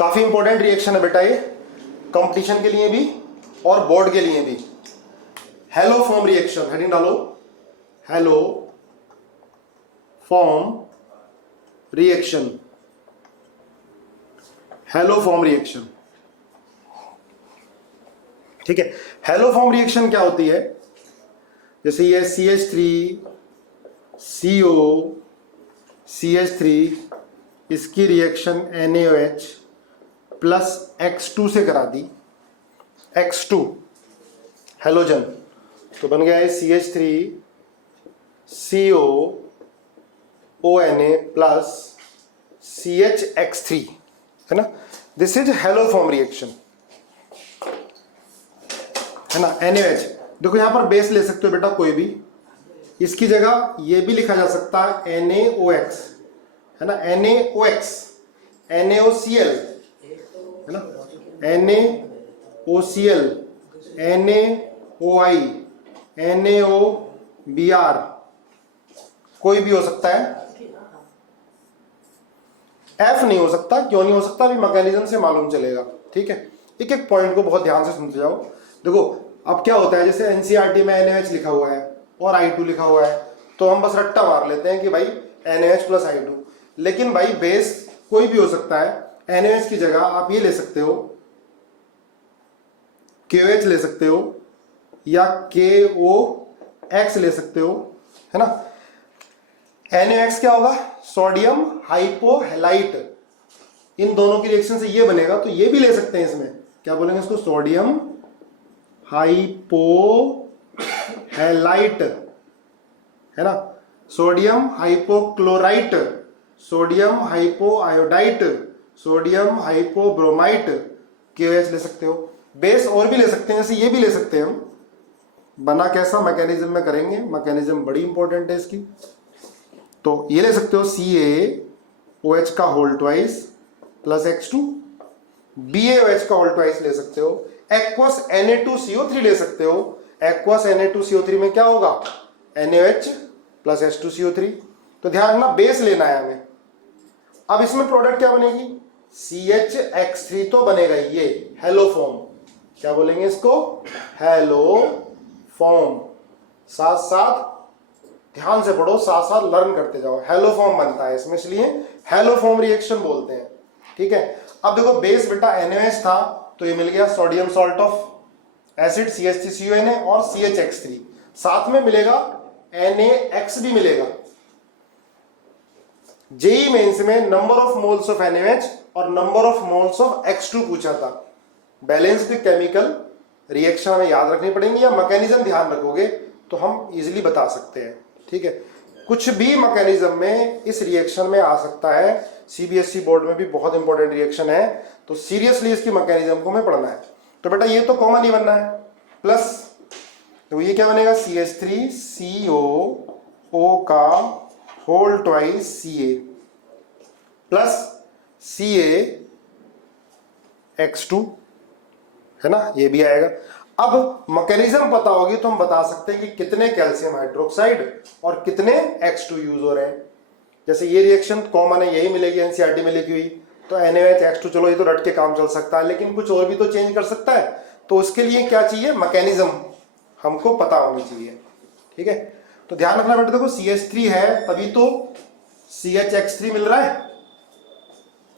काफी important reaction है बेटा ये, कंपटीशन के लिए भी और बोर्ड के लिए भी। हेलो फॉर्म रिएक्शन, हेडिंग डालो, hello form reaction, hello form reaction. ठीक है, हेलो फॉर्म रिएक्शन क्या होती है? जैसे ये CH3CO CH3, इसकी रिएक्शन NaOH प्लस X2 से करा दी, X2 हेलोजन, तो बन गया है CH3COONA प्लस CHX3, है ना। This is hello form reaction, है ना। NaOH, देखो यहां पर बेस ले सकते हो बेटा कोई भी, इसकी जगह ये भी लिखा जा सकता है NaOX, है ना, NaOX, NaOCl, है ना, NaOCl, NaOI, NaOBr, कोई भी हो सकता है, F नहीं हो सकता। क्यों नहीं हो सकता? अभी मैकेनिज्म से मालूम चलेगा। ठीक है, एक एक पॉइंट को बहुत ध्यान से सुनते जाओ। देखो अब क्या होता है, जैसे एनसीईआरटी में NaOH लिखा हुआ है और I2 लिखा हुआ है, तो हम बस रट्टा मार लेते हैं कि भाई NaOH प्लस I2, लेकिन भाई बेस कोई भी हो सकता है। NaOH की जगह आप ये ले सकते हो, KOH ले सकते हो या KOX ले सकते हो, है ना। NaOX क्या होगा? सोडियम हाइपोहेलाइट, इन दोनों की रिएक्शन से ये बनेगा, तो ये भी ले सकते हैं। इसमें क्या बोलेंगे इसको? सोडियम हाइपोहेलाइट, है ना, sodium hypochlorite, sodium hypoiodite, sodium hypobromite, KOH ले सकते हो। बेस और भी ले सकते हैं, जैसे ये भी ले सकते हैं हम। बना कैसा? मैकेनिज्म में करेंगे, मैकेनिज्म बड़ी इंपॉर्टेंट है इसकी। तो ये ले सकते हो CaOH का whole twice plus X2, BaOH का होल ट्वाइस ले सकते हो, एक्वस Na2CO3 ले सकते हो। एक्वस Na2CO3 में क्या होगा? NaOH plus H2CO3। तो ध्यान रखना, बेस लेना है हमें। अब इसमें प्रोडक्ट क्या बनेगी? CHX3 तो बनेगा ये हेलो फॉर्म। क्या बोलेंगे इसको? Hello form. साथ साथ ध्यान से पढ़ो, साथ साथ लर्न करते जाओ। हेलो फॉर्म बनता है इसमें, इसलिए हेलो फॉर्म रिएक्शन बोलते हैं। ठीक है, अब देखो बेस बेटा NaOH था, तो ये मिल गया sodium salt of acid CH3CONA और CHX3, साथ में मिलेगा NaX भी मिलेगा। जेई मेंस में number of moles of NaOH और number of moles of X2 पूछा था। बैलेंस्ड केमिकल रिएक्शन हमें याद रखनी पड़ेंगी, या मैकेनिज्म ध्यान रखोगे तो हम इजीली बता सकते हैं। ठीक है, कुछ भी मैकेनिज्म में इस रिएक्शन में आ सकता है। CBSE बोर्ड में भी बहुत इंपॉर्टेंट रिएक्शन है, तो सीरियसली इसकी मैकेनिज्म को हमें पढ़ना है। तो बेटा ये तो कॉमन ही बनना है, प्लस तो ये क्या बनेगा? CH3COO का whole twice Ca plus CaX2, है ना, ये भी आएगा। अब मैकेनिज्म पता होगी तो हम बता सकते हैं कि कितने कैल्शियम हाइड्रोक्साइड और कितने X2 यूज हो रहे हैं। जैसे ये रिएक्शन कॉमन है, यही मिलेगी एनसीईआरटी में लिखी हुई, तो NaOH X2, चलो ये तो रट के काम चल सकता है, लेकिन कुछ और भी तो चेंज कर सकता है। तो उसके लिए क्या चाहिए? मैकेनिज्म हमको पता होनी चाहिए। ठीक है, तो ध्यान रखना बेटा, देखो CH3 है तभी तो CHX3 मिल रहा है।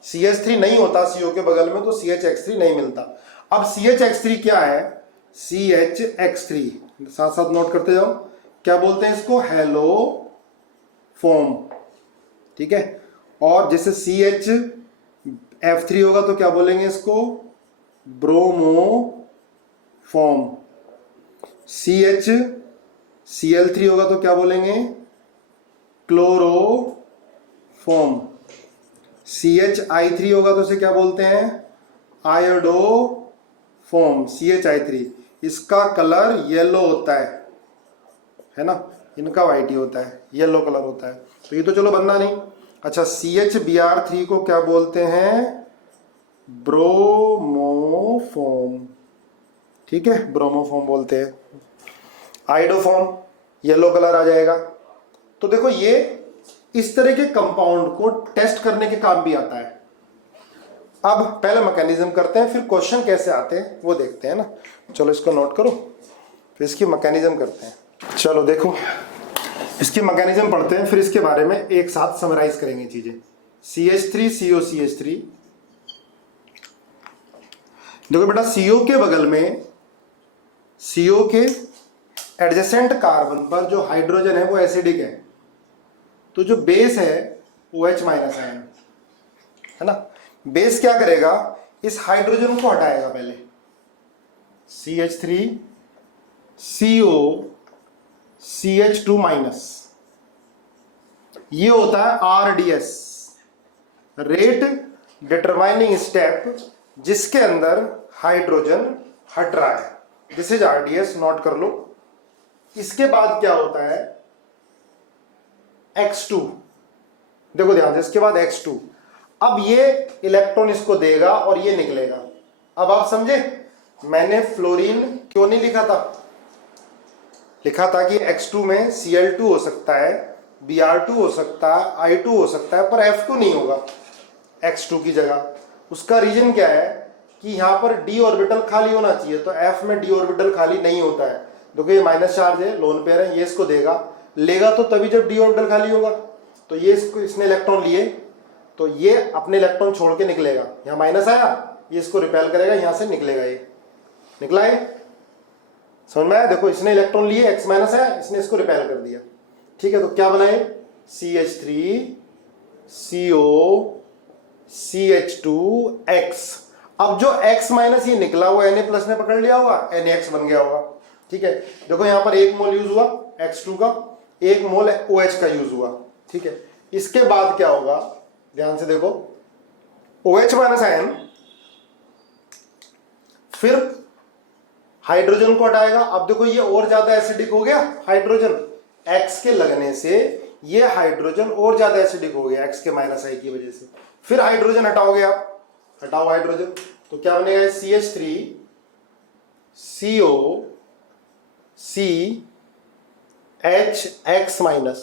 CH3 नहीं होता CO के बगल में तो CHX3 नहीं मिलता। अब CHX3 क्या है? CHX3 साथ साथ नोट करते जाओ, क्या बोलते हैं इसको? Hello form. ठीक है, और जैसे CHF3 होगा तो क्या बोलेंगे इसको? Bromo form. CHCl3 होगा तो क्या बोलेंगे? Chloro form. CHI3 होगा तो इसे क्या बोलते हैं? Iodo form. CHI3, इसका कलर येलो होता है ना, इनका वाइट ही होता है, येलो कलर होता है। तो ये तो चलो बनना नहीं। अच्छा, CHBr3 को क्या बोलते हैं? ब्रोमोफॉर्म। ठीक है, ब्रोमोफॉर्म बोलते हैं। आइडोफॉर्म, येलो कलर आ जाएगा। तो देखो ये इस तरह के कंपाउंड को टेस्ट करने के काम भी आता है। अब पहले मैकेनिज्म करते हैं, फिर क्वेश्चन कैसे आते हैं वो देखते हैं ना। चलो इसको नोट करो, फिर इसकी मैकेनिज्म करते हैं। चलो देखो इसकी मैकेनिज्म पढ़ते हैं, फिर इसके बारे में एक साथ समराइज करेंगे चीजें। CH3COCH3, देखो बेटा CO के बगल में, CO के एडजेसेंट कार्बन पर जो हाइड्रोजन है वो एसिडिक है, तो जो बेस है OH- आयन है ना। बेस क्या करेगा, इस हाइड्रोजन को हटाएगा पहले, CH3CO CH2-, ये होता है RDS, रेट डिटरमाइनिंग स्टेप, जिसके अंदर हाइड्रोजन हट रहा है। दिस इज RDS, नोट कर लो। इसके बाद क्या होता है X2, देखो ध्यान से, इसके बाद X2। अब ये इलेक्ट्रॉन इसको देगा और ये निकलेगा। अब आप समझे मैंने फ्लोरीन क्यों नहीं लिखा था? लिखा था कि X2 में Cl2 हो सकता है, Br2 हो सकता है, I2 हो सकता है, पर F2 नहीं होगा X2 की जगह। उसका रीजन क्या है कि यहां पर d ऑर्बिटल खाली होना चाहिए, तो F में d ऑर्बिटल खाली नहीं होता है। देखो ये माइनस चार्ज है, लोन पेयर है, ये इसको देगा, लेगा तो तभी जब d ऑर्बिटल खाली होगा। तो ये इसने इलेक्ट्रॉन लिए, तो ये अपने इलेक्ट्रॉन छोड़ के निकलेगा। यहाँ माइनस आया, ये इसको रिपेल करेगा, यहां से निकलेगा, ये निकला है, समझ में आया? देखो इसने इलेक्ट्रॉन लिए, X- आया, इसने इसको रिपेल कर दिया। ठीक है, तो क्या बनाए, CH3CO CH2X। अब जो X- ये निकला हुआ Na+ ने पकड़ लिया होगा, NaX बन गया होगा। ठीक है, देखो यहां पर एक मोल यूज हुआ X2 का, एक मोल OH का यूज हुआ। ठीक है, इसके बाद क्या होगा, ध्यान से देखो, OH- आयन फिर हाइड्रोजन को हटाएगा। अब देखो ये और ज्यादा एसिडिक हो गया हाइड्रोजन, X के लगने से ये हाइड्रोजन और ज्यादा एसिडिक हो गया X के -I की वजह से। फिर हाइड्रोजन हटाओगे आप, हटाओ हाइड्रोजन, तो क्या बनेगा, CH3CO CHX-।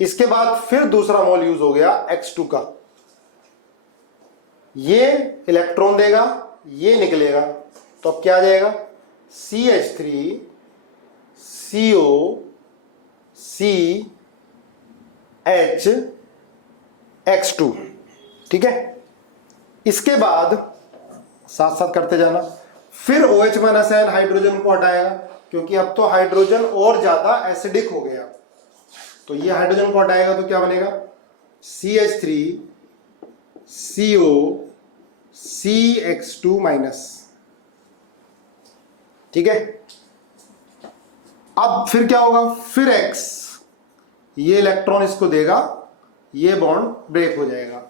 इसके बाद फिर दूसरा मोल यूज हो गया X2 का, ये इलेक्ट्रॉन देगा, ये निकलेगा, तो अब क्या आ जाएगा, CH3CO CHX2। ठीक है, इसके बाद साथ साथ करते जाना, फिर OH- आयन हाइड्रोजन को हटाएगा, क्योंकि अब तो हाइड्रोजन और ज्यादा एसिडिक हो गया, तो ये हाइड्रोजन को हटाएगा, तो क्या बनेगा, CH3CO CX2-। ठीक है, अब फिर क्या होगा, फिर X, ये इलेक्ट्रॉन इसको देगा, ये बॉन्ड ब्रेक हो जाएगा,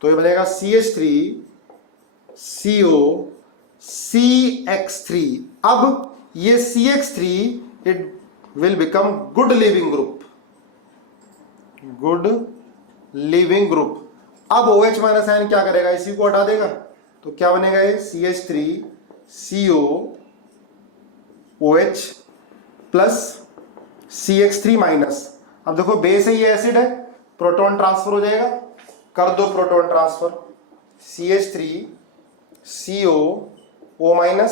तो ये बनेगा CH3CO CX3। अब ये CX3 it will become good leaving group, good leaving group. अब OH- आयन क्या करेगा, इसी को हटा देगा, तो क्या बनेगा, ये CH3CO OH प्लस CX3-। अब देखो बेस है, ये एसिड है, प्रोटॉन ट्रांसफर हो जाएगा, कर दो प्रोटॉन ट्रांसफर, CH3CO O-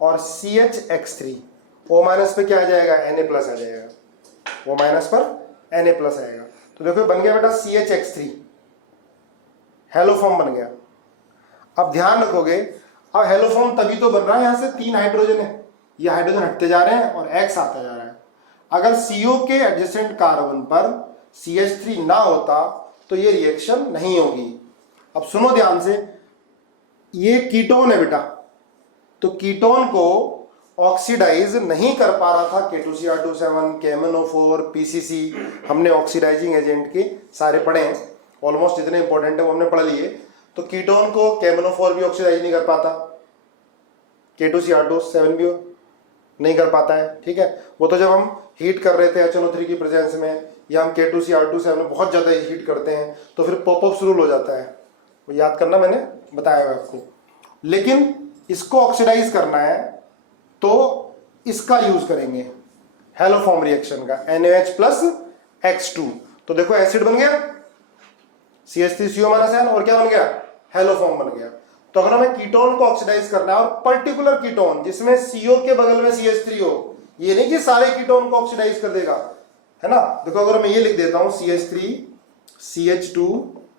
और CHX3, O- पे क्या आ जाएगा, Na+ आ जाएगा, O- पर Na+ आएगा, तो देखो बन गया बेटा CHX3, हेलोफॉर्म बन गया। अब ध्यान रखोगे, अब हेलोफॉर्म तभी तो बन रहा है, यहां से 3 हाइड्रोजन है, ये हाइड्रोजन हटते जा रहे हैं और X आता जा रहा है। अगर CO के एडजेसेंट कार्बन पर CH3 ना होता तो ये रिएक्शन नहीं होगी। अब सुनो ध्यान से, ये कीटोन है बेटा, तो कीटोन को ऑक्सीडाइज नहीं कर पा रहा था K2Cr27, KMnO4, PCC, हमने ऑक्सीडाइजिंग एजेंट के सारे पढ़े हैं, ऑलमोस्ट जितने इंपॉर्टेंट है वो हमने पढ़ लिए। तो कीटोन को KMnO4 भी ऑक्सीडाइज नहीं कर पाता, K2Cr27 भी नहीं कर पाता है। ठीक है, वो तो जब हम हीट कर रहे थे HNO3 की प्रेजेंस में, या हम K2Cr27 में बहुत ज़्यादा हीट करते हैं तो फिर पॉपअप्स रूल हो जाता है, वो याद करना, मैंने बताया हुआ आपको। लेकिन इसको ऑक्सीडाइज करना है तो इसका यूज करेंगे, हेलोफॉर्म रिएक्शन का, NaOH प्लस X2। तो देखो एसिड बन गया CH3CO- और क्या बन गया, हेलो फॉर्म बन गया। तो अगर हमें कीटोन को ऑक्सीडाइज करना है और पर्टिकुलर कीटोन जिसमें CO के बगल में CH3 हो, ये नहीं कि सारे कीटोन को ऑक्सीडाइज कर देगा, है ना। देखो अगर मैं ये लिख देता हूं CH3 CH2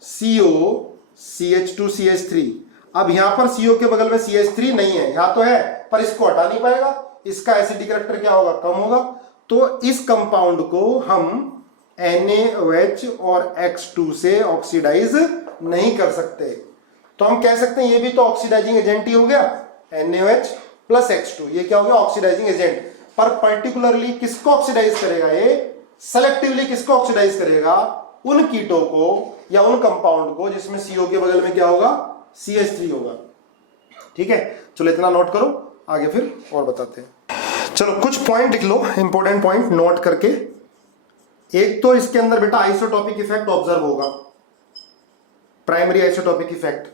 CO CH2 CH3, अब यहां पर CO के बगल में CH3 नहीं है, यहां तो है पर इसको हटा नहीं पाएगा, इसका एसिडिक कैरेक्टर क्या होगा, कम होगा। तो इस कंपाउंड को हम NaOH और X2 से ऑक्सीडाइज नहीं कर सकते। तो हम कह सकते हैं ये भी तो ऑक्सीडाइजिंग एजेंट ही हो गया, NaOH प्लस X2, ये क्या हो गया, ऑक्सीडाइजिंग एजेंट। पर पर्टिकुलरली किसको ऑक्सीडाइज करेगा, ये सेलेक्टिवली किसको ऑक्सीडाइज करेगा, उन कीटो को या उन कंपाउंड को जिसमें CO के बगल में क्या होगा, CH3 होगा। ठीक है, चलो इतना नोट करो, आगे फिर और बताते हैं। चलो कुछ पॉइंट लिख लो, इंपॉर्टेंट पॉइंट नोट करके। एक तो इसके अंदर बेटा आइसोटोपिक इफेक्ट ऑब्जर्व होगा, primary isotopic effect,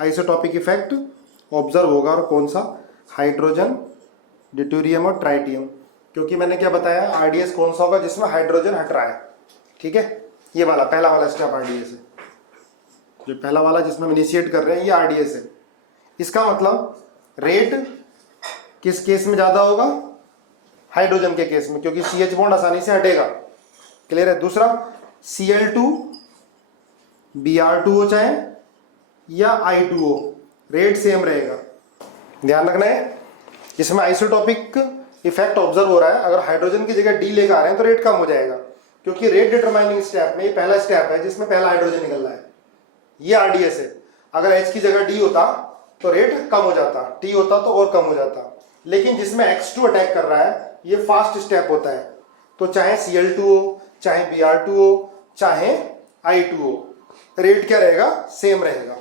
isotopic effect observe होगा। और कौन सा, हाइड्रोजन, ड्यूटेरियम और ट्राइटियम। क्योंकि मैंने क्या बताया, RDS कौन सा होगा जिसमें हाइड्रोजन हट रहा है। ठीक है, ये वाला पहला वाला स्टेप RDS है, जो पहला वाला जिसमें हम इनिशिएट कर रहे हैं ये RDS है। इसका मतलब रेट किस केस में ज्यादा होगा, हाइड्रोजन के केस में, क्योंकि CH बॉन्ड आसानी से हटेगा। क्लियर है। दूसरा Cl2 Br2 हो चाहे या I2O, रेट सेम रहेगा। ध्यान रखना है, इसमें आइसोटोपिक इफेक्ट ऑब्जर्व हो रहा है। अगर हाइड्रोजन की जगह D लेकर आ रहे हैं तो रेट कम हो जाएगा, क्योंकि रेट डिटरमाइनिंग स्टेप में ये पहला स्टेप है जिसमें पहला हाइड्रोजन निकल रहा है, ये RDS है। अगर H की जगह D होता तो रेट कम हो जाता, T होता तो और कम हो जाता। लेकिन जिसमें X2 अटैक कर रहा है ये फास्ट स्टेप होता है, तो चाहे Cl2 हो, चाहे Br2 हो, चाहे I2 हो, रेट क्या रहेगा, सेम रहेगा।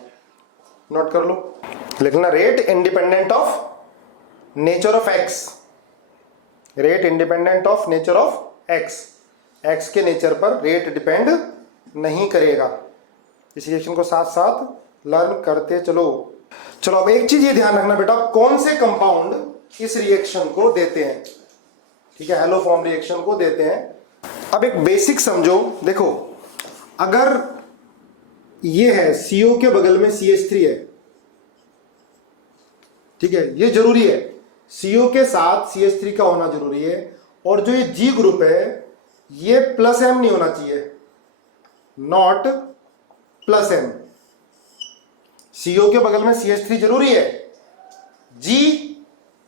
नोट कर लो, लिखना rate independent of nature of X, rate independent of nature of X के नेचर पर रेट डिपेंड नहीं करेगा। इस रिएक्शन को साथ साथ लर्न करते चलो। चलो अब एक चीज ये ध्यान रखना बेटा, कौन से कंपाउंड इस रिएक्शन को देते हैं। ठीक है, हेलो फॉर्म रिएक्शन को देते हैं। अब एक बेसिक समझो, देखो अगर ये है CO के बगल में CH3 है, ठीक है, ये जरूरी है, CO के साथ CH3 का होना जरूरी है। और जो ये G ग्रुप है ये +M नहीं होना चाहिए, नॉट +M। CO के बगल में CH3 जरूरी है, G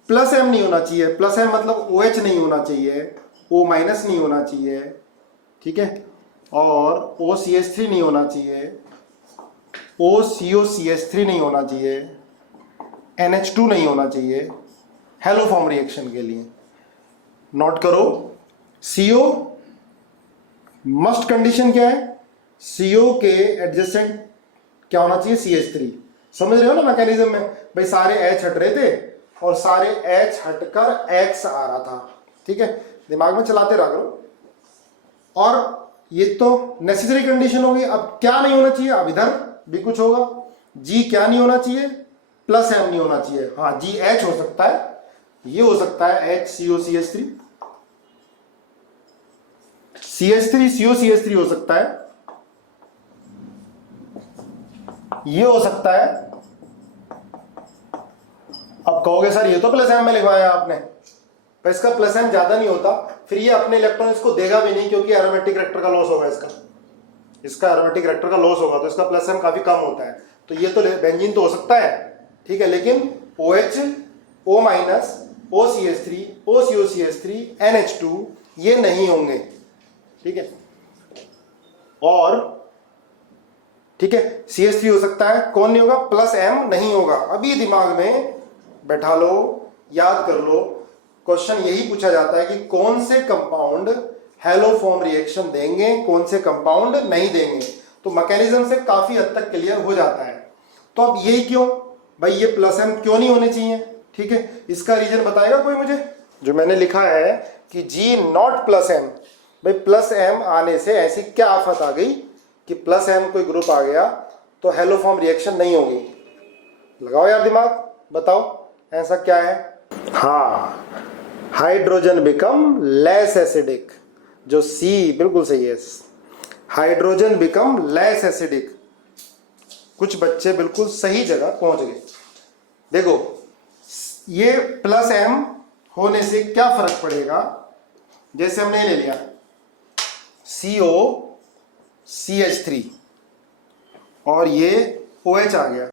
+M नहीं होना चाहिए। +M मतलब OH नहीं होना चाहिए, O- नहीं होना चाहिए, ठीक है, और OCH3 नहीं होना चाहिए, OCO-CH3 नहीं होना चाहिए, NH2 नहीं होना चाहिए हेलो फॉर्म रिएक्शन के लिए। नोट करो, CO मस्ट कंडीशन क्या है, CO के एडजेसेंट क्या होना चाहिए, CH3। समझ रहे हो ना मैकेनिज्म में, भाई सारे H हट रहे थे और सारे H हटकर X आ रहा था। ठीक है, दिमाग में चलाते रहा करो। और ये तो नेसेसरी कंडीशन होगी। अब क्या नहीं होना चाहिए, अब इधर भी कुछ होगा। G क्या नहीं होना चाहिए, +M नहीं होना चाहिए। हाँ, GH हो सकता है, ये हो सकता है HCO-CH3, CH3CO-CH3 हो सकता है, ये हो सकता है। अब कहोगे सर ये तो +M में लिखवाया आपने, पर इसका +M ज्यादा नहीं होता, फिर ये अपने इलेक्ट्रॉन इसको देगा भी नहीं, क्योंकि एरोमेटिक रिएक्टर का लॉस होगा, इसका एरोमेटिक रिएक्टर का लॉस होगा, तो इसका +M काफी कम होता है। तो ये तो बेंजीन तो हो सकता है, ठीक है, लेकिन OH, O-, OCH3, OCO-CH3, NH2 ये नहीं होंगे। ठीक है, और ठीक है, CH3 हो सकता है, कौन नहीं होगा, +M नहीं होगा। अभी दिमाग में बैठा लो, याद कर लो, क्वेश्चन यही पूछा जाता है कि कौन से कंपाउंड हेलो फॉर्म रिएक्शन देंगे, कौन से कंपाउंड नहीं देंगे। तो मैकेनिज्म से काफी हद तक क्लियर हो जाता है। तो अब ये क्यों भाई, ये +M क्यों नहीं होने चाहिए, ठीक है, इसका रीजन बताएगा कोई मुझे। जो मैंने लिखा है कि G नॉट +M, भाई +M आने से ऐसी क्या आफत आ गई कि +M कोई ग्रुप आ गया तो हेलो फॉर्म रिएक्शन नहीं होगी। लगाओ यार दिमाग, बताओ ऐसा क्या है। हाँ, हाइड्रोजन बिकम लेस एसिडिक, जो C बिल्कुल सही है, हाइड्रोजन बिकम लेस एसिडिक। कुछ बच्चे बिल्कुल सही जगह पहुंच गए। देखो ये प्लस एम होने से क्या फर्क पड़ेगा, जैसे हमने ले लिया COCH3 और ये OH आ गया,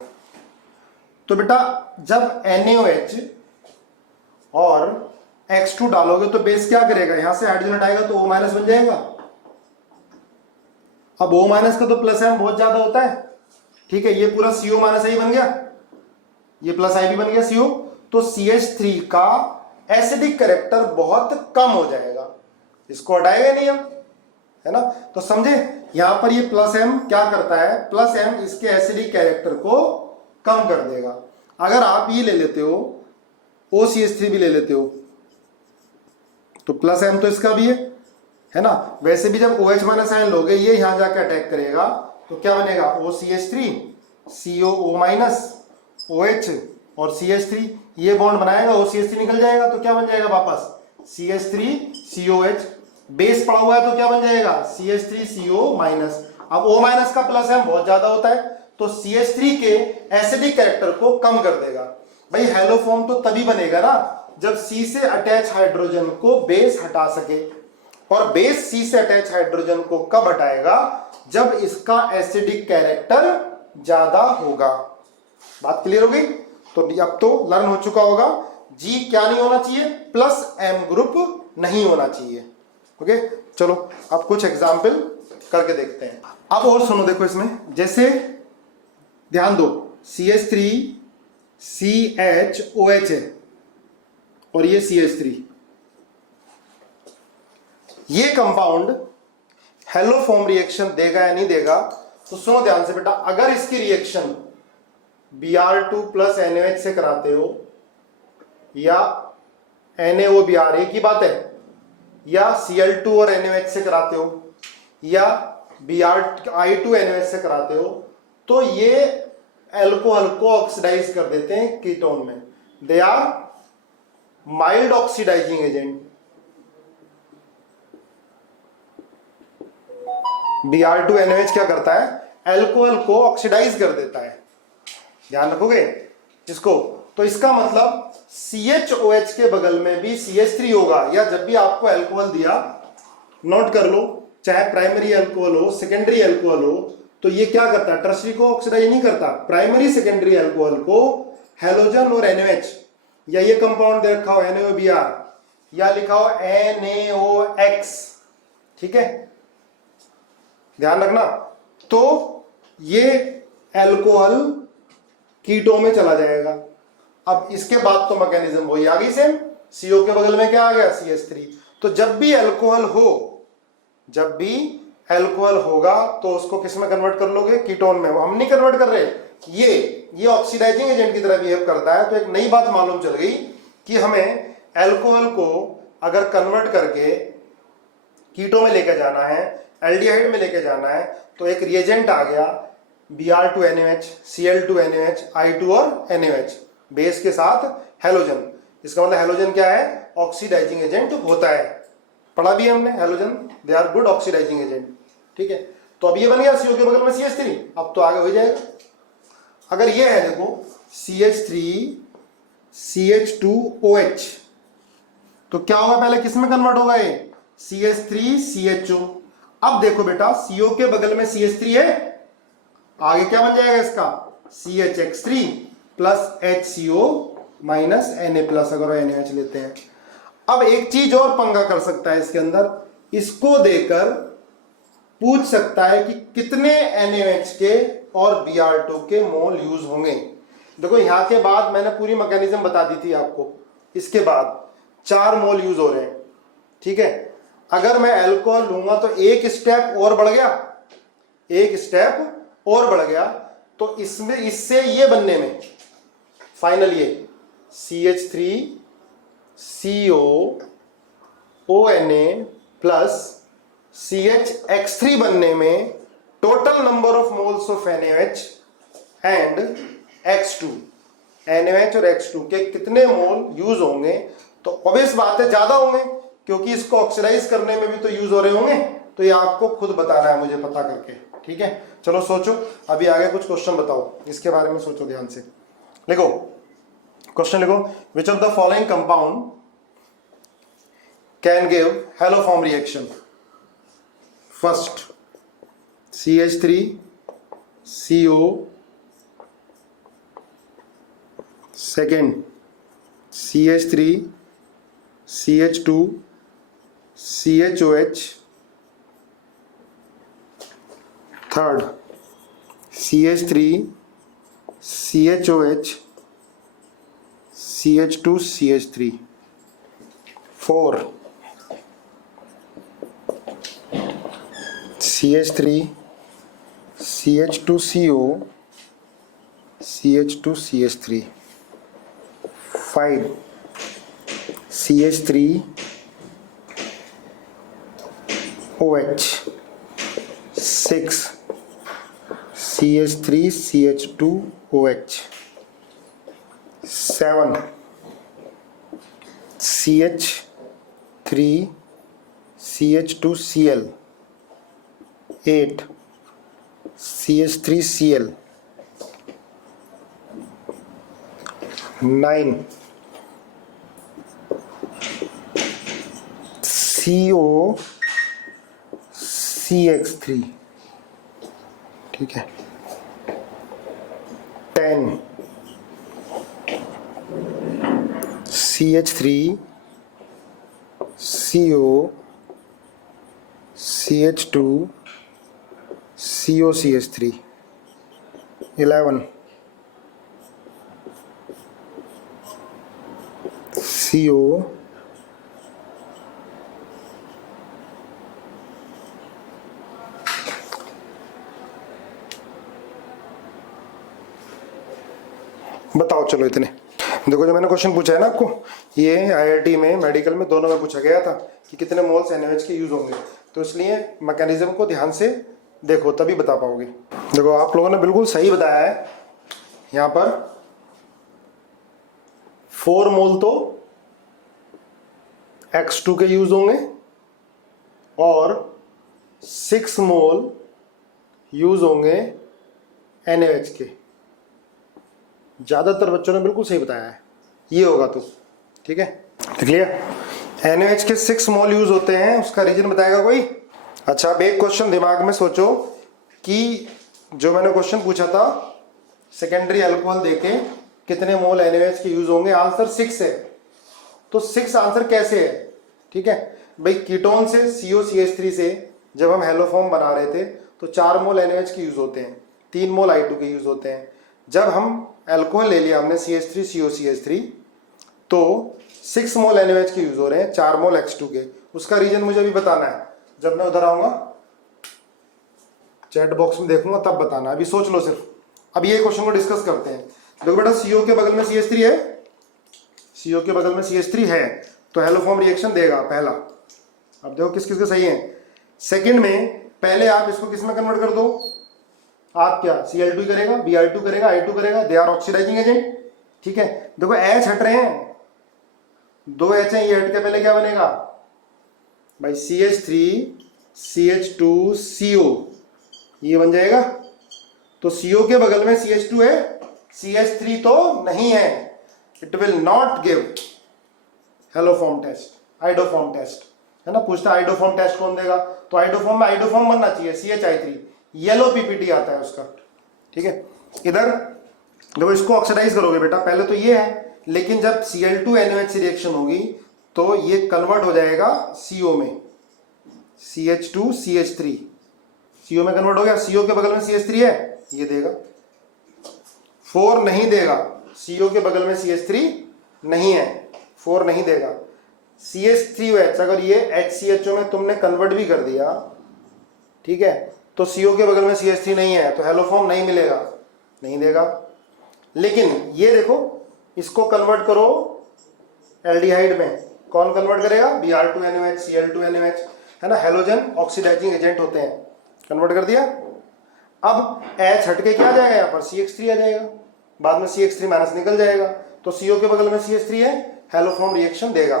तो बेटा जब NaOH और X2 डालोगे तो बेस क्या करेगा, यहां से हाइड्रोजन हटाएगा तो O- बन जाएगा। अब O- का तो प्लस एम बहुत ज्यादा होता है, ठीक है, ये पूरा CO- ही बन गया, ये प्लस आई भी बन गया CO, तो CH3 का एसिडिक कैरेक्टर बहुत कम हो जाएगा, इसको हटाएगा नहीं हम, है ना। तो समझे, यहां पर ये प्लस एम क्या करता है, प्लस एम इसके एसिडिक कैरेक्टर को कम कर देगा। अगर आप ये ले लेते हो OCH3 भी ले लेते हो तो प्लस एम तो इसका भी है ना। वैसे भी जब OH- आयन लोगे ये यहां जाकर अटैक करेगा तो क्या बनेगा, OCH3 COO- OH और CH3, ये बॉन्ड बनाएगा, OCH3 निकल जाएगा तो क्या बन जाएगा वापस CH3 COH, बेस पड़ा हुआ है तो क्या बन जाएगा CH3 CO-। अब O- का प्लस एम बहुत ज्यादा होता है तो CH3 के एसिडिक कैरेक्टर को कम कर देगा। भाई हेलोफॉर्म तो तभी बनेगा ना जब C से अटैच हाइड्रोजन को बेस हटा सके, और बेस C से अटैच हाइड्रोजन को कब हटाएगा, जब इसका एसिडिक कैरेक्टर ज्यादा होगा। बात क्लियर हो गई। तो अब तो लर्न हो चुका होगा G क्या नहीं होना चाहिए, प्लस M ग्रुप नहीं होना चाहिए। ओके चलो अब कुछ एग्जाम्पल करके देखते हैं। अब और सुनो, देखो इसमें जैसे ध्यान दो CH3 CHOH है और ये CH3, ये कंपाउंड हेलोफॉर्म रिएक्शन देगा या नहीं देगा, तो सुनो ध्यान से बेटा, अगर इसकी रिएक्शन Br2 प्लस NaOH से कराते हो या NaOBr एक ही बात है, या Cl2 और NaOH से कराते हो या I2 NaOH से कराते हो, तो ये अल्कोहल को ऑक्सीडाइज कर देते हैं कीटोन में, they are mild oxidising agent. Br2 NaOH क्या करता है, अल्कोहल को ऑक्सीडाइज कर देता है, ध्यान रखोगे इसको। तो इसका मतलब CHOH के बगल में भी CH3 होगा, या जब भी आपको अल्कोहल दिया नोट कर लो, चाहे प्राइमरी अल्कोहल हो सेकेंडरी अल्कोहल हो, तो ये क्या करता है, टर्शरी को ऑक्सीडाइज नहीं करता, प्राइमरी सेकेंडरी अल्कोहल को हेलोजन और NaOH, या ये कंपाउंड दे रखा हो NaOBr या लिखा हो NaOX, ठीक है, ध्यान रखना। तो ये अल्कोहल कीटो में चला जाएगा। अब इसके बाद तो मैकेनिज्म वही आ गई सेम, CO के बगल में क्या आ गया CH3। तो जब भी अल्कोहल होगा तो उसको किस में कन्वर्ट कर लोगे, कीटोन में। हम नहीं कन्वर्ट कर रहे, ये ऑक्सीडाइजिंग एजेंट की तरह बिहेव करता है। तो एक नई बात मालूम चल गई कि हमें अल्कोहल को अगर कन्वर्ट करके कीटो में लेके जाना है, एल्डिहाइड में लेके जाना है, तो एक रिएजेंट आ गया Br2 NaOH Cl2 NaOH I2 और NaOH बेस के साथ हेलोजन। इसका मतलब हेलोजन क्या है, ऑक्सीडाइजिंग एजेंट होता है, पढ़ा भी हमने halogen, they are good oxidising agent, ठीक है। तो अब ये बन गया CO के बगल में CH3, अब तो आगे हो जाएगा। अगर ये है देखो CH3 CH2OH, तो क्या होगा, पहले किस में कन्वर्ट होगा ये CH3 CHO। अब देखो बेटा CO के बगल में CH3 है, आगे क्या बन जाएगा इसका CHX3 plus HCO minus Na plus, अगर NaOH लेते हैं। अब एक चीज और पंगा कर सकता है इसके अंदर, इसको देकर पूछ सकता है कि कितने NaOH के और Br2 के मोल यूज होंगे। देखो यहां के बाद मैंने पूरी मैकेनिज्म बता दी थी आपको, इसके बाद 4 मोल यूज हो रहे हैं, ठीक है। अगर मैं अल्कोहल लूंगा तो एक स्टेप और बढ़ गया, तो इसमें इससे ये बनने में फाइनल ये CH3 COONA प्लस CHX3 बनने में total number of moles of NaOH and X2, NaOH और X2 के कितने मोल यूज होंगे, तो ऑब्वियस बात है ज्यादा होंगे, क्योंकि इसको ऑक्सीडाइज करने में भी तो यूज हो रहे होंगे। तो ये आपको खुद बताना है मुझे पता करके। ठीक है, चलो सोचो, अभी आगे कुछ क्वेश्चन बताओ, इसके बारे में सोचो ध्यान से। लिखो क्वेश्चन, लिखो which of the following compound can give haloform reaction. First CH3CO, second CH3CH2 CHOH, third CH3CHOH CH2 CH3, four CH3CH2CO CH2 CH3, five CH3OH, six CH3CH2OH, seven CH3CH2Cl, eight CH3Cl, nine COCH3, ठीक है, 10 CH3CO CH2 COCH3, 11 CO बताओ। चलो इतने देखो, जो मैंने question पूछा है ना आपको, ये IIT में मेडिकल में दोनों में पूछा गया था कि कितने मोल्स NaOH के यूज होंगे, तो इसलिए मैकेनिज्म को ध्यान से देखो तभी बता पाओगे। देखो आप लोगों ने बिल्कुल सही बताया है, यहाँ पर 4 मोल तो X2 के यूज होंगे और 6 मोल यूज होंगे NaOH के। ज्यादातर बच्चों ने बिल्कुल सही बताया है, ये होगा तो ठीक है, देख लिया। NaOH के 6 मोल यूज होते हैं, उसका रीजन बताएगा कोई? अच्छा, अब एक क्वेश्चन दिमाग में सोचो कि जो मैंने क्वेश्चन पूछा था सेकेंडरी अल्कोहल देके कितने मोल NaOH के यूज होंगे, आंसर 6 है। तो 6 आंसर कैसे है? ठीक है भाई, कीटोन से COCH3 से जब हम हेलोफॉर्म बना रहे थे तो 4 मोल NaOH के यूज होते हैं, 3 मोल I2 के यूज होते हैं। जब हम अल्कोहल ले लिया हमने CH3COCH3 तो 6 मोल NaOH के यूज हो रहे हैं, 4 मोल X2 के। उसका रीजन मुझे अभी बताना है, जब मैं उधर आऊंगा चैट बॉक्स में देखूंगा तब बताना, अभी सोच लो सिर्फ। अब ये क्वेश्चन को डिस्कस करते हैं। देखो बेटा, CO के बगल में CH3 है, CO के बगल में CH3 है तो हेलोफॉर्म रिएक्शन देगा पहला। अब देखो किस किस के सही है। सेकंड में पहले आप इसको किस में कन्वर्ट कर दो, आप क्या Cl2 करेगा, Br2 करेगा, I2 करेगा, दे आर ऑक्सीडाइजिंग एजेंट। ठीक है, देखो H हट रहे हैं, 2 H हैं, ये हट के पहले क्या बनेगा भाई CH3CH2CO, ये बन जाएगा। तो CO के बगल में CH2 है, CH3 तो नहीं है, it will not give haloform test, iodoform test है ना। पूछता आइडोफॉर्म टेस्ट कौन देगा, तो आइडोफॉर्म में आइडोफॉर्म बनना चाहिए CHI3, येलो PPT आता है उसका। ठीक है, इधर देखो इसको ऑक्सीडाइज करोगे बेटा, पहले तो ये है, लेकिन जब Cl2 NaOH से रिएक्शन होगी तो ये कन्वर्ट हो जाएगा CO में, CH2 CH3, CO में कन्वर्ट हो गया। CO के बगल में CH3 है, ये देगा। 4 नहीं देगा, CO के बगल में CH3 नहीं है, 4 नहीं देगा। CH3OH अगर ये HCHO में तुमने कन्वर्ट भी कर दिया, ठीक है, तो CO के बगल में CH3 नहीं है तो हेलोफॉर्म नहीं मिलेगा, नहीं देगा। लेकिन ये देखो, इसको कन्वर्ट करो एल्डिहाइड में, कौन कन्वर्ट करेगा, Br2 NaOH, Cl2 NaOH है ना, हेलोजन ऑक्सीडाइजिंग एजेंट होते हैं, कन्वर्ट कर दिया। अब H हटके क्या आ जाएगा, यहाँ पर CH3 आ जाएगा, बाद में CH3 माइनस निकल जाएगा, तो CO के बगल में CH3 है, हेलोफॉर्म रिएक्शन देगा।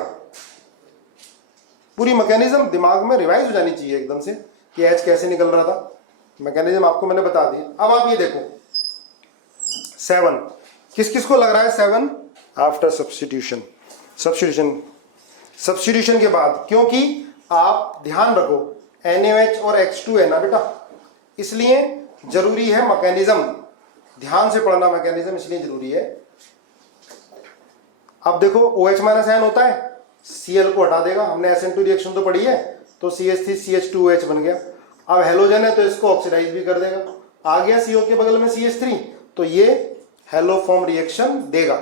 पूरी मैकेनिज्म दिमाग में रिवाइज हो जानी चाहिए एकदम से कि H कैसे निकल रहा था, मैकेनिज्म आपको मैंने बता दी। अब आप ये देखो 7 किस किस को लग रहा है 7 आफ्टर सब्स्टिट्यूशन के बाद, क्योंकि आप ध्यान रखो NaOH और H2 है ना बेटा, इसलिए जरूरी है मैकेनिज्म, ध्यान से पढ़ना मैकेनिज्म इसलिए जरूरी है। अब देखो OH माइनस आयन होता है, Cl को हटा देगा, हमने SN2 रिएक्शन तो पढ़ी है, तो CH3CH2OH बन गया। अब हेलोजन है तो इसको ऑक्सीडाइज भी कर देगा, आ गया CO के बगल में CH3, तो ये हेलोफॉर्म रिएक्शन देगा।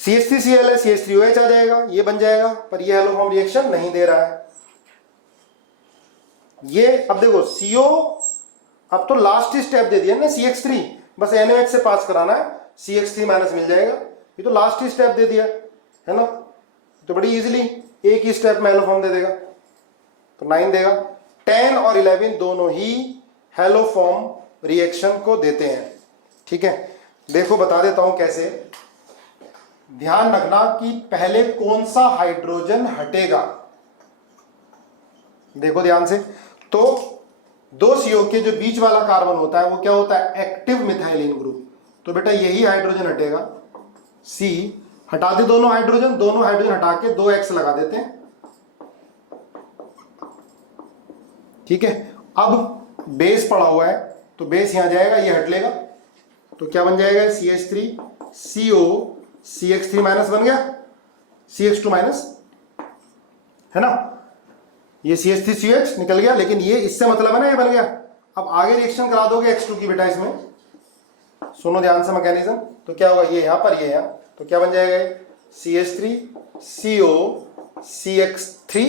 CH3Cl है, CH3OH आ जाएगा, ये बन जाएगा, पर ये हेलोफॉर्म रिएक्शन नहीं दे रहा है। ये अब देखो CO अब तो लास्ट स्टेप दे दिया ना CH3, बस NaOH से पास कराना है, CH3 माइनस मिल जाएगा, ये तो लास्ट स्टेप दे दिया है ना, तो बड़ी इजीली एक ही स्टेप में हेलोफॉर्म दे देगा, तो 9 देगा। 10 और 11 दोनों ही हेलोफॉर्म रिएक्शन को देते हैं, ठीक है। देखो बता देता हूं कैसे, ध्यान रखना कि पहले कौन सा हाइड्रोजन हटेगा, देखो ध्यान से। तो दो CO के जो बीच वाला कार्बन होता है वो क्या होता है, एक्टिव मिथाइलिन ग्रुप, तो बेटा यही हाइड्रोजन हटेगा C। हटा दे दोनों हाइड्रोजन हटा के 2X लगा देते हैं, ठीक है। अब बेस पड़ा हुआ है तो बेस यहां जाएगा, ये हट लेगा, तो क्या बन जाएगा CH3CO CH3 माइनस बन गया, CH2 माइनस है ना, ये CH3CH निकल गया, लेकिन ये इससे मतलब है ना, ये बन गया। अब आगे रिएक्शन करा दोगे X2 की बेटा, इसमें सुनो ध्यान से मैकेनिज्म, तो क्या होगा, ये यहां पर ये यहां, तो क्या बन जाएगा CH3CO CX3,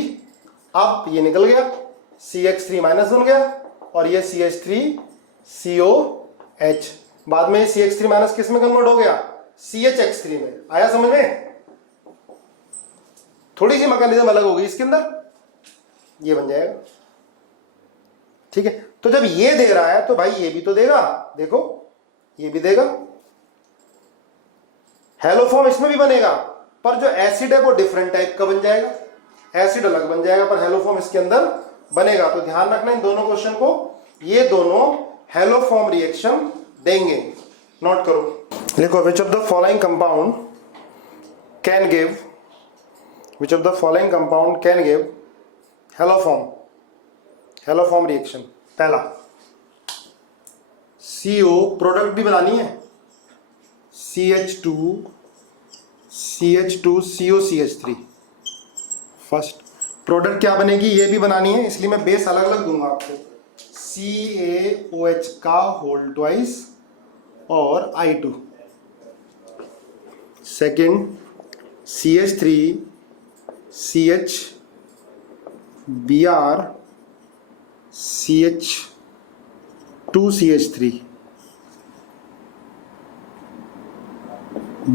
अब ये निकल गया, CX3 माइनस बन गया, और ये CH3COH, बाद में CH3 माइनस किस में कन्वर्ट हो गया, CHX3 में। आया समझ में, थोड़ी सी मैकेनिज्म अलग होगी इसके अंदर, ये बन जाएगा, ठीक है। तो जब ये दे रहा है तो भाई ये भी तो देगा, देखो ये भी देगा, हेलोफॉर्म इसमें भी बनेगा, पर जो एसिड है वो डिफरेंट टाइप का बन जाएगा, एसिड अलग बन जाएगा, पर हेलोफॉर्म इसके अंदर बनेगा। तो ध्यान रखना इन दोनों क्वेश्चन को, ये दोनों हेलोफॉर्म रिएक्शन देंगे, नोट करो। देखो विच of the following compound can give haloform reaction. पहला CO प्रोडक्ट भी बनानी है, CH2COCH3, फर्स्ट प्रोडक्ट क्या बनेगी ये भी बनानी है, इसलिए मैं बेस अलग अलग दूंगा आपको, CaOH का होल ट्वाइस और I2, second CH3CHBr CH2CH3,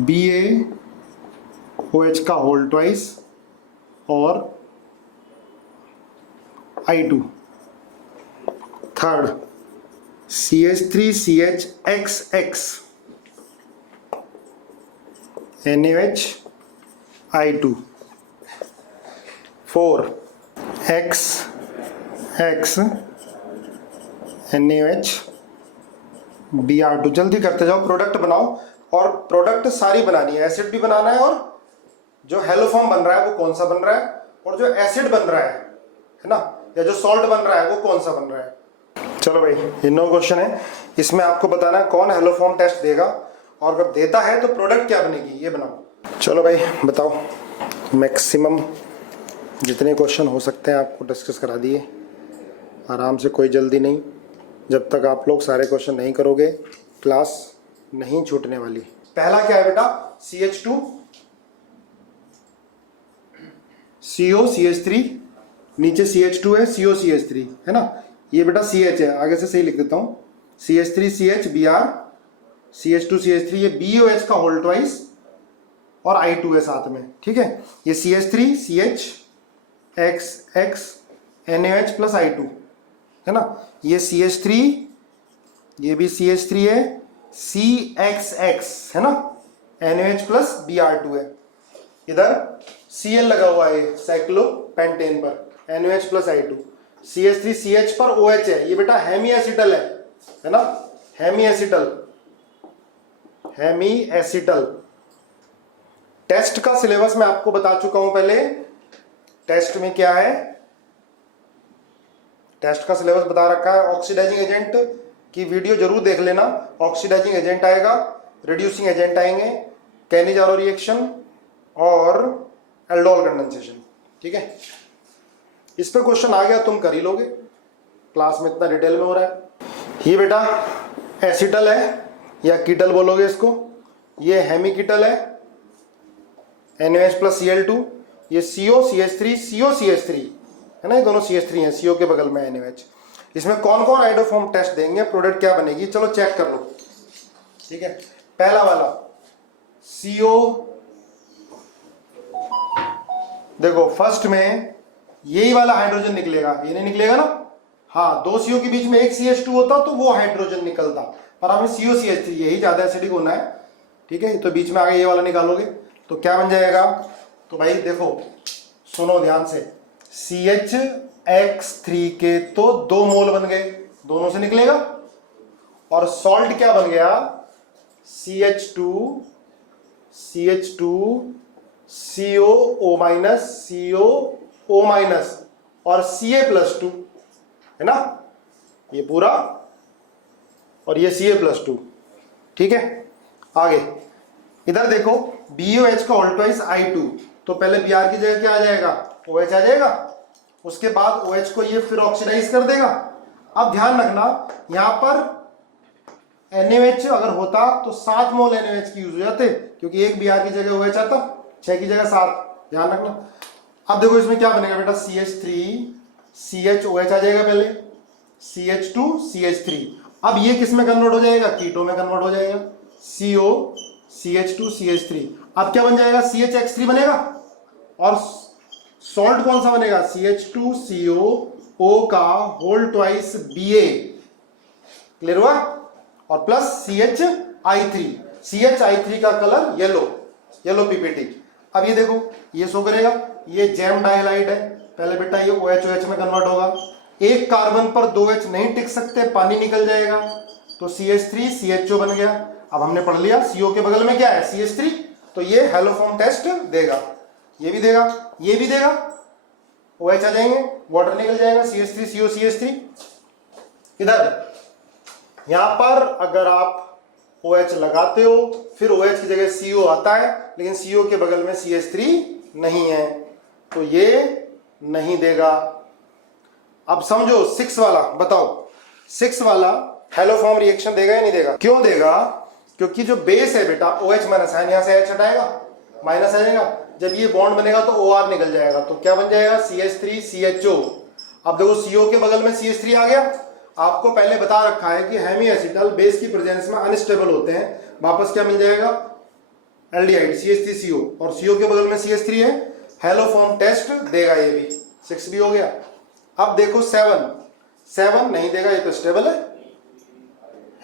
BaOH का होल ट्वाइस और I2, third CH3CHXX NaOH I2, four XX NaOH Br2। जल्दी करते जाओ, प्रोडक्ट बनाओ, और प्रोडक्ट सारी बनानी है, एसिड भी बनाना है, और जो हेलोफॉर्म बन रहा है वो कौन सा बन रहा है, और जो एसिड बन रहा है ना, या जो सॉल्ट बन रहा है वो कौन सा बन रहा है। चलो भाई ये 9 क्वेश्चन है, इसमें आपको बताना है कौन हेलोफॉर्म टेस्ट देगा, और अगर देता है तो प्रोडक्ट क्या बनेगी ये बनाओ। चलो भाई बताओ, मैक्सिमम जितने क्वेश्चन हो सकते हैं आपको डिस्कस करा दिए, आराम से, कोई जल्दी नहीं, जब तक आप लोग सारे क्वेश्चन नहीं करोगे क्लास नहीं छूटने वाली। पहला क्या है बेटा, CH2 CO CH3, नीचे CH2 है CO CH3 है ना, ये बेटा CH है, आगे से सही लिख देता हूं, CH3 CH Br CH2 CH3, ये BOH का होल ट्वाइस और I2 है साथ में, ठीक है। ये CH3 CHXX NaOH plus I2 है ना, ये CH3, ये भी CH3 है, CXX है ना, NaOH प्लस Br2 है, इधर Cl लगा हुआ है साइक्लोपेंटेन पर, NaOH प्लस I2, CH3CH पर OH है, ये बेटा हेमी एसिटल है ना, hemiacetal, hemiacetal. Test का सिलेबस मैं आपको बता चुका हूं पहले, टेस्ट में क्या है, टेस्ट का सिलेबस बता रखा है। ऑक्सीडाइजिंग एजेंट की वीडियो जरूर देख लेना। ऑक्सीडाइजिंग एजेंट आएगा, रिड्यूसिंग एजेंट आएंगे, कैनिजारो रिएक्शन और एल्डोल कंडेंसेशन, ठीक है। इस पे क्वेश्चन आ गया तुम कर ही लोगे, क्लास में इतना डिटेल में हो रहा है। ये बेटा एसिटल है या कीटल बोलोगे इसको, ये हेमी कीटल है NaOH प्लस Cl2, ये CO CH3 CO CH3 है ना, ये दोनों CH3 हैं, CO के बगल में NaOH। इसमें कौन कौन आइडोफॉर्म टेस्ट देंगे, प्रोडक्ट क्या बनेगी, चलो चेक कर लो, ठीक है। पहला वाला CO, देखो फर्स्ट में यही वाला हाइड्रोजन निकलेगा, ये नहीं निकलेगा ना, हाँ, दो CO के बीच में एक CH2 होता तो वो हाइड्रोजन निकलता, पर हमें CO CH3, यही ज्यादा एसिडिक होना है, ठीक है। तो बीच में आगे ये वाला निकालोगे तो क्या बन जाएगा, तो भाई देखो सुनो ध्यान से, CHX3 के तो 2 मोल बन गए, दोनों से निकलेगा, और सॉल्ट क्या बन गया, CH2 COO minus COO minus और Ca+2 है ना, ये पूरा, और ये Ca+2, ठीक है। आगे इधर देखो BOH का ऑल्टवाइज I2, तो पहले Br की जगह क्या आ जाएगा, OH आ जाएगा, उसके बाद OH को ये फिर ऑक्सीडाइज कर देगा। अब ध्यान रखना यहां पर NaOH अगर होता तो 7 मोल NaOH की यूज हो जाते, क्योंकि एक Br की जगह OH आता, 6 की जगह 7, ध्यान रखना। अब देखो इसमें क्या बनेगा बेटा, CH3CHOH आ जाएगा पहले, CH2CH3, अब ये किस में कन्वर्ट हो जाएगा, कीटो में कन्वर्ट हो जाएगा, CO CH2CH3, अब क्या बन जाएगा, CHX3 बनेगा, और सॉल्ट कौन सा बनेगा, CH2COO का होल ट्वाइस Ba, क्लियर हुआ, और प्लस CHI3 का कलर येलो PPT। अब ये देखो ये शो करेगा, ये जैम डाइहाइड है, पहले बेटा ये OH में कन्वर्ट होगा, एक कार्बन पर 2 H नहीं टिक सकते, पानी निकल जाएगा, तो CH3CHO बन गया। अब हमने पढ़ लिया CO के बगल में क्या है, CH3, तो ये हेलोफॉर्म टेस्ट देगा, ये भी देगा, ये भी देगा, OH आ जाएंगे, वाटर निकल जाएगा, CH3CO CH3। इधर यहां पर अगर आप OH लगाते हो, फिर OH की जगह CO आता है, लेकिन CO के बगल में CH3 नहीं है, तो ये नहीं देगा। अब समझो 6 वाला, बताओ 6 वाला हेलोफॉर्म रिएक्शन देगा या नहीं देगा, क्यों देगा, क्योंकि जो बेस है बेटा OH माइनस है, यहां से H हटाएगा, माइनस आ जाएगा, जब ये बॉन्ड बनेगा तो OR निकल जाएगा, तो क्या बन जाएगा, CH3CHO। अब देखो CO के बगल में CH3 आ गया, आपको पहले बता रखा है कि हेमी एसिटल बेस की प्रेजेंस में अनस्टेबल होते हैं, वापस क्या मिल जाएगा, एल्डिहाइड CH3CO, और CO के बगल में CH3 है, हेलोफॉर्म टेस्ट देगा, ये भी 6 भी हो गया। अब देखो 7 नहीं देगा, ये तो स्टेबल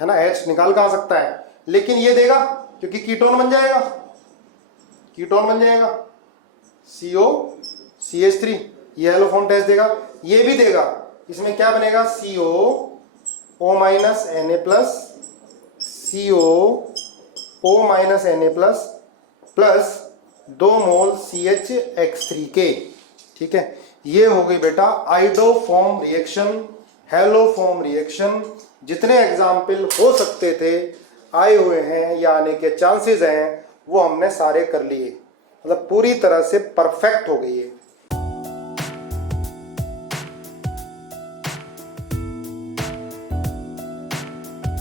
है ना, H निकाल कहां सकता है, लेकिन ये देगा क्योंकि कीटोन बन जाएगा, CO CH3, ये हेलोफॉर्म टेस्ट देगा, ये भी देगा, इसमें क्या बनेगा, COO minus Na plus COO minus Na plus 2 मोल CHX3 के, ठीक है। ये हो गई बेटा आइडोफॉर्म रिएक्शन, हेलोफॉर्म रिएक्शन, जितने एग्जाम्पल हो सकते थे आए हुए हैं या आने के चांसेस हैं, वो हमने सारे कर लिए, मतलब पूरी तरह से परफेक्ट हो गई है।